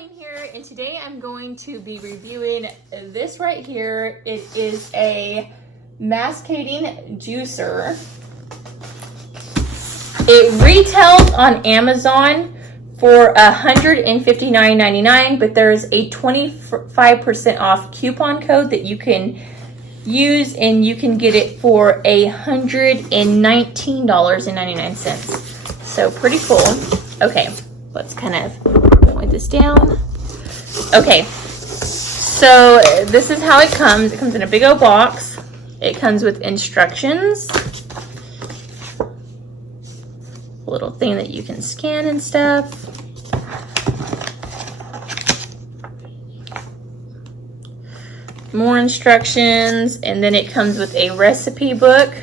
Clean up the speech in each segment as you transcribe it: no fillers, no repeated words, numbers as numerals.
Colleen here, and today I'm going to be reviewing this right here. It is a masticating juicer. It retails on Amazon for $159.99, but there's a 25% off coupon code that you can use, and you can get it for $119.99. So pretty cool. Okay, let's kind of point this down. Okay, so this is how it comes. It comes in a big old box. It comes with instructions, a little thing that you can scan and stuff. More instructions, and then it comes with a recipe book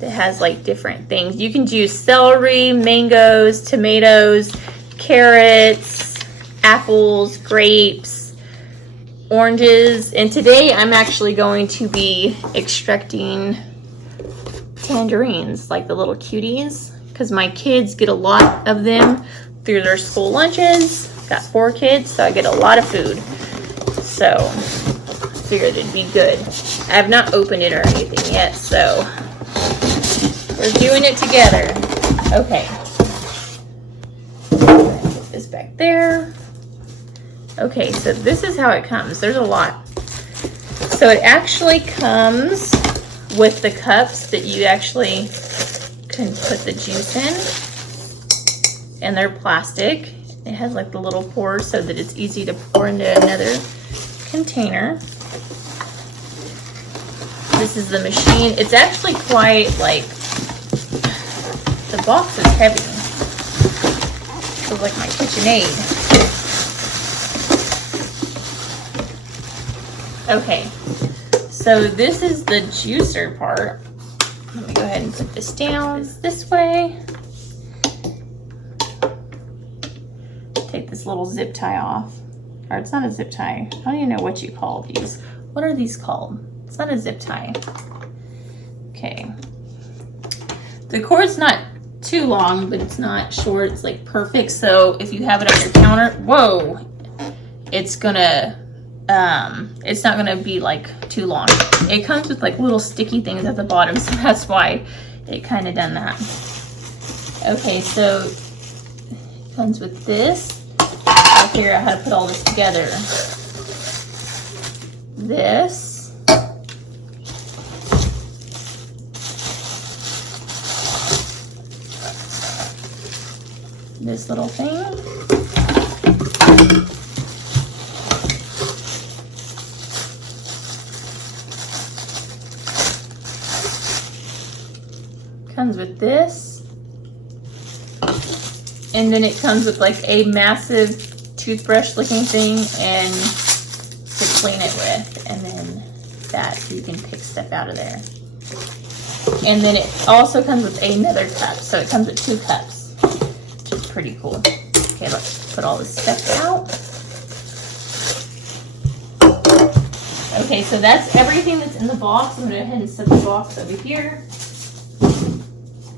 that has like different things. You can use celery, mangoes, tomatoes, carrots, apples, grapes, oranges, and today I'm actually going to be extracting tangerines, like the little cuties, because my kids get a lot of them through their school lunches. Got 4 kids, so I get a lot of food. So I figured it'd be good. I have not opened it or anything yet, so we're doing it together. Okay. Put this back there. Okay, so this is how it comes. There's a lot. So it actually comes with the cups that you actually can put the juice in. And they're plastic. It has like the little pores so that it's easy to pour into another container. This is the machine. It's actually quite like, the box is heavy. Feels like my KitchenAid. Okay, so this is the juicer part. Let me go ahead and put this down this way. Take this little zip tie off. Or it's not a zip tie. I don't even know what you call these. What are these called? It's not a zip tie. Okay. The cord's not too long, but it's not short. It's like perfect. So if you have it on your counter, whoa, it's not gonna be like too long. It comes with like little sticky things at the bottom, so that's why it kind of done that. Okay, so it comes with this. I'll figure out how to put all this together. This. This little thing. Comes with this. And then it comes with like a massive toothbrush looking thing and to clean it with, and then that so you can pick stuff out of there. And then it also comes with another cup, so it comes with 2 cups, which is pretty cool. Okay, let's put all this stuff out. Okay, so that's everything that's in the box. I'm gonna go ahead and set the box over here,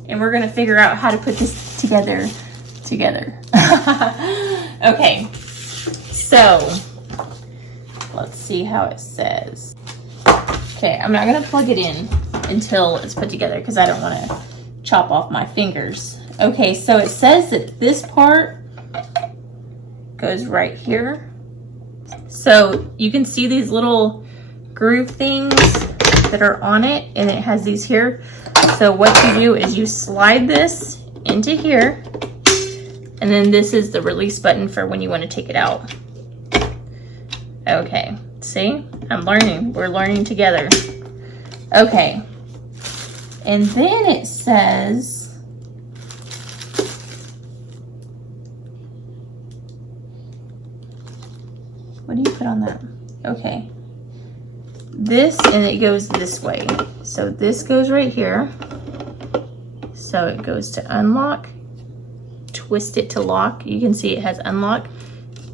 and we're gonna figure out how to put this together. Okay, so let's see how it says. Okay, I'm not gonna plug it in until it's put together because I don't want to chop off my fingers. Okay, so it says that this part goes right here. So you can see these little groove things that are on it, and it has these here. So what you do is you slide this into here, and then this is the release button for when you want to take it out. Okay, see? I'm learning. We're learning together. Okay. And then it says, what do you put on that? Okay. This, and it goes this way. So this goes right here. So it goes to unlock. Twist it to lock. You can see it has unlock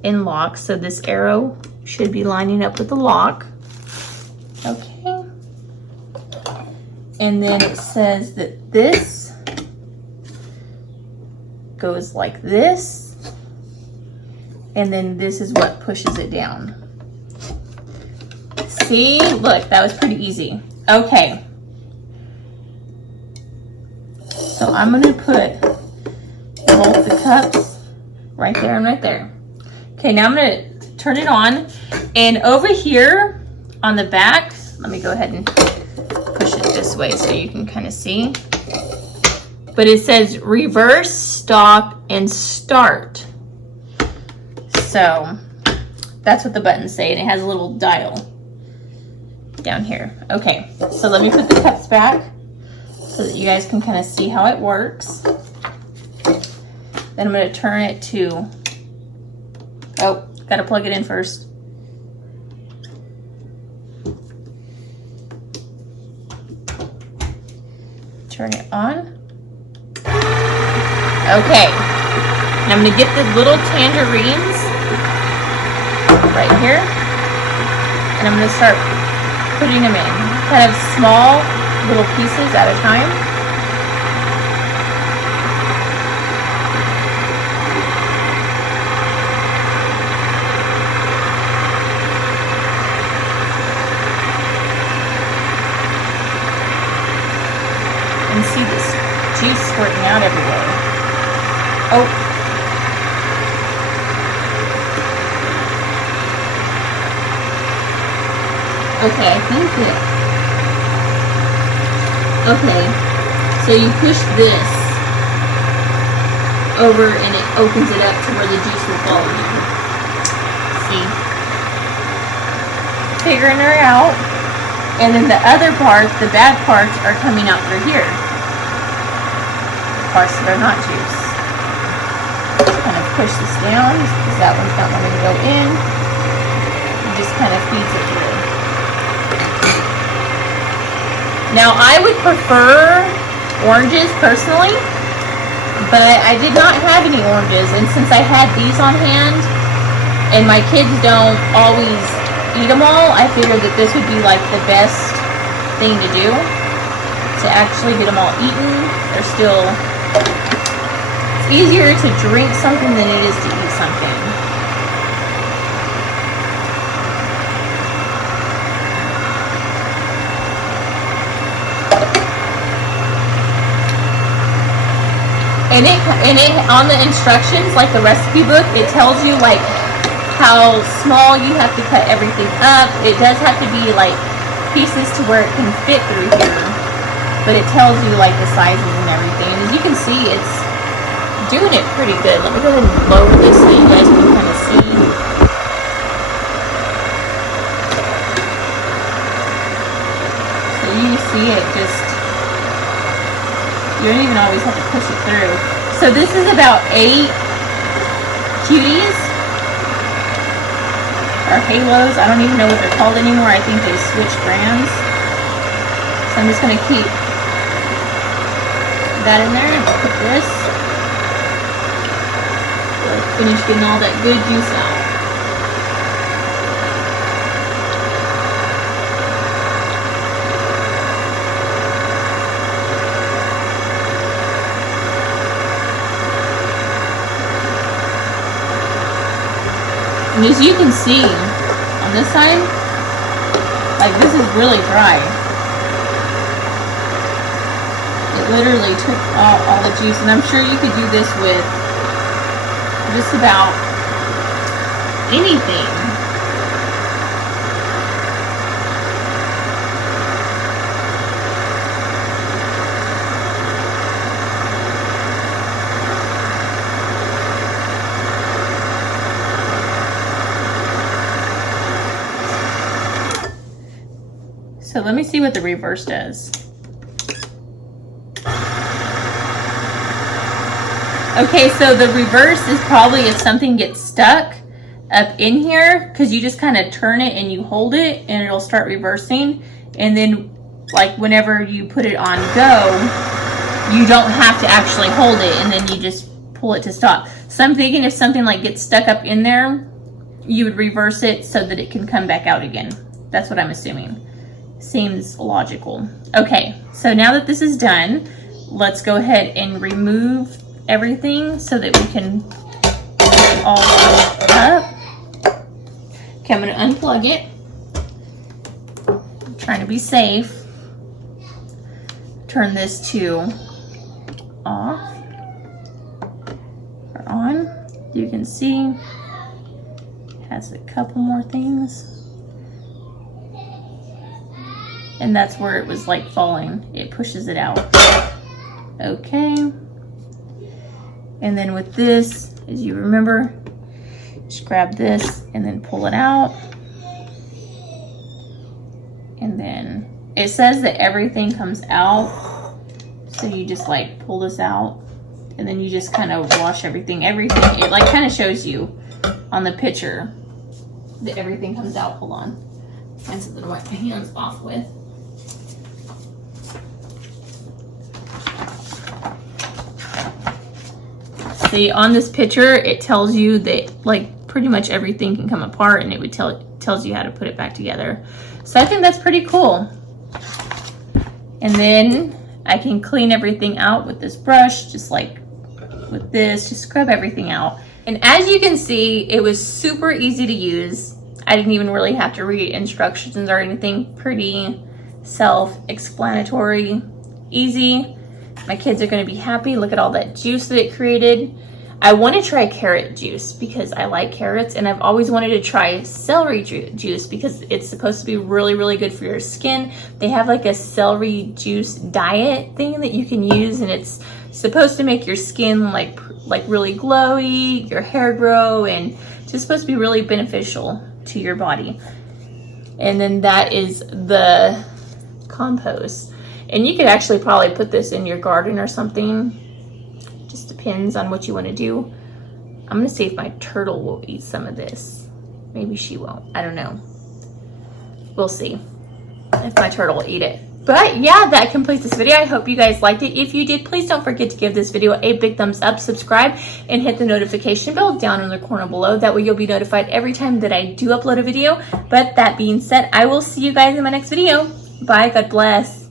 and lock, so this arrow should be lining up with the lock. Okay, and then it says that this goes like this, and then this is what pushes it down. See, look, that was pretty easy. Okay. So I'm gonna put both the cups right there and right there. Okay, now I'm gonna turn it on, and over here on the back, let me go ahead and push it this way so you can kind of see. But it says reverse, stop, and start. So that's what the buttons say, and it has a little dial down here. Okay, so let me put the cups back so that you guys can kind of see how it works. Then I'm going to turn it to, oh, got to plug it in first. Turn it on. Okay, and I'm going to get the little tangerines right here, and I'm going to start putting them in, kind of small little pieces at a time. And see this juice squirting out everywhere. Oh. Okay, I think that. Okay, so you push this over and it opens it up to where the juice will fall in. See? Figuring her out. And then the other parts, the bad parts, are coming out through here. The parts that are not juice. Just kind of push this down because that one's not wanting to go in. It just kind of feeds it through. Now, I would prefer oranges personally, but I did not have any oranges, and since I had these on hand, and my kids don't always eat them all, I figured that this would be like the best thing to do, to actually get them all eaten. They're still, it's easier to drink something than it is to eat something. And it on the instructions, like the recipe book, it tells you like how small you have to cut everything up. It does have to be like pieces to where it can fit through here, but it tells you like the sizes and everything. And as you can see, it's doing it pretty good. Let me go ahead and lower this so you guys can kind of see. So you see it just, you don't even always have to push it through. So this is about 8 cuties, or halos. I don't even know what they're called anymore. I think they switched brands. So I'm just going to keep that in there, and we'll put this. We'll finish getting all that good juice out. And as you can see, on this side, like this is really dry. It literally took all the juice, and I'm sure you could do this with just about anything. So let me see what the reverse does. Okay, so the reverse is probably if something gets stuck up in here, because you just kind of turn it and you hold it and it'll start reversing. And then like whenever you put it on go, you don't have to actually hold it, and then you just pull it to stop. So I'm thinking if something like gets stuck up in there, you would reverse it so that it can come back out again. That's what I'm assuming. Seems logical. Okay, so now that this is done, let's go ahead and remove everything so that we can all wash up. Okay, I'm going to unplug it. I'm trying to be safe. Turn this to off or on. You can see it has a couple more things. And that's where it was like falling. It pushes it out. Okay. And then with this, as you remember, just grab this and then pull it out. And then it says that everything comes out. So you just like pull this out and then you just kind of wash everything. It like kind of shows you on the picture that everything comes out. Hold on. Find something to wipe my hands off with. See, on this picture, it tells you that like pretty much everything can come apart, and it would tells you how to put it back together. So I think that's pretty cool. And then I can clean everything out with this brush, just like with this, just scrub everything out. And as you can see, it was super easy to use. I didn't even really have to read instructions or anything. Pretty self-explanatory, easy. My kids are gonna be happy. Look at all that juice that it created. I want to try carrot juice because I like carrots, and I've always wanted to try celery juice because it's supposed to be really, really good for your skin. They have like a celery juice diet thing that you can use, and it's supposed to make your skin like really glowy, your hair grow, and it's just supposed to be really beneficial to your body. And then that is the compost. And you could actually probably put this in your garden or something. Just depends on what you want to do. I'm gonna see if my turtle will eat some of this. Maybe she won't, I don't know. We'll see if my turtle will eat it. But yeah, that completes this video. I hope you guys liked it. If you did, please don't forget to give this video a big thumbs up, subscribe, and hit the notification bell down in the corner below. That way you'll be notified every time that I do upload a video. But that being said, I will see you guys in my next video. Bye, God bless.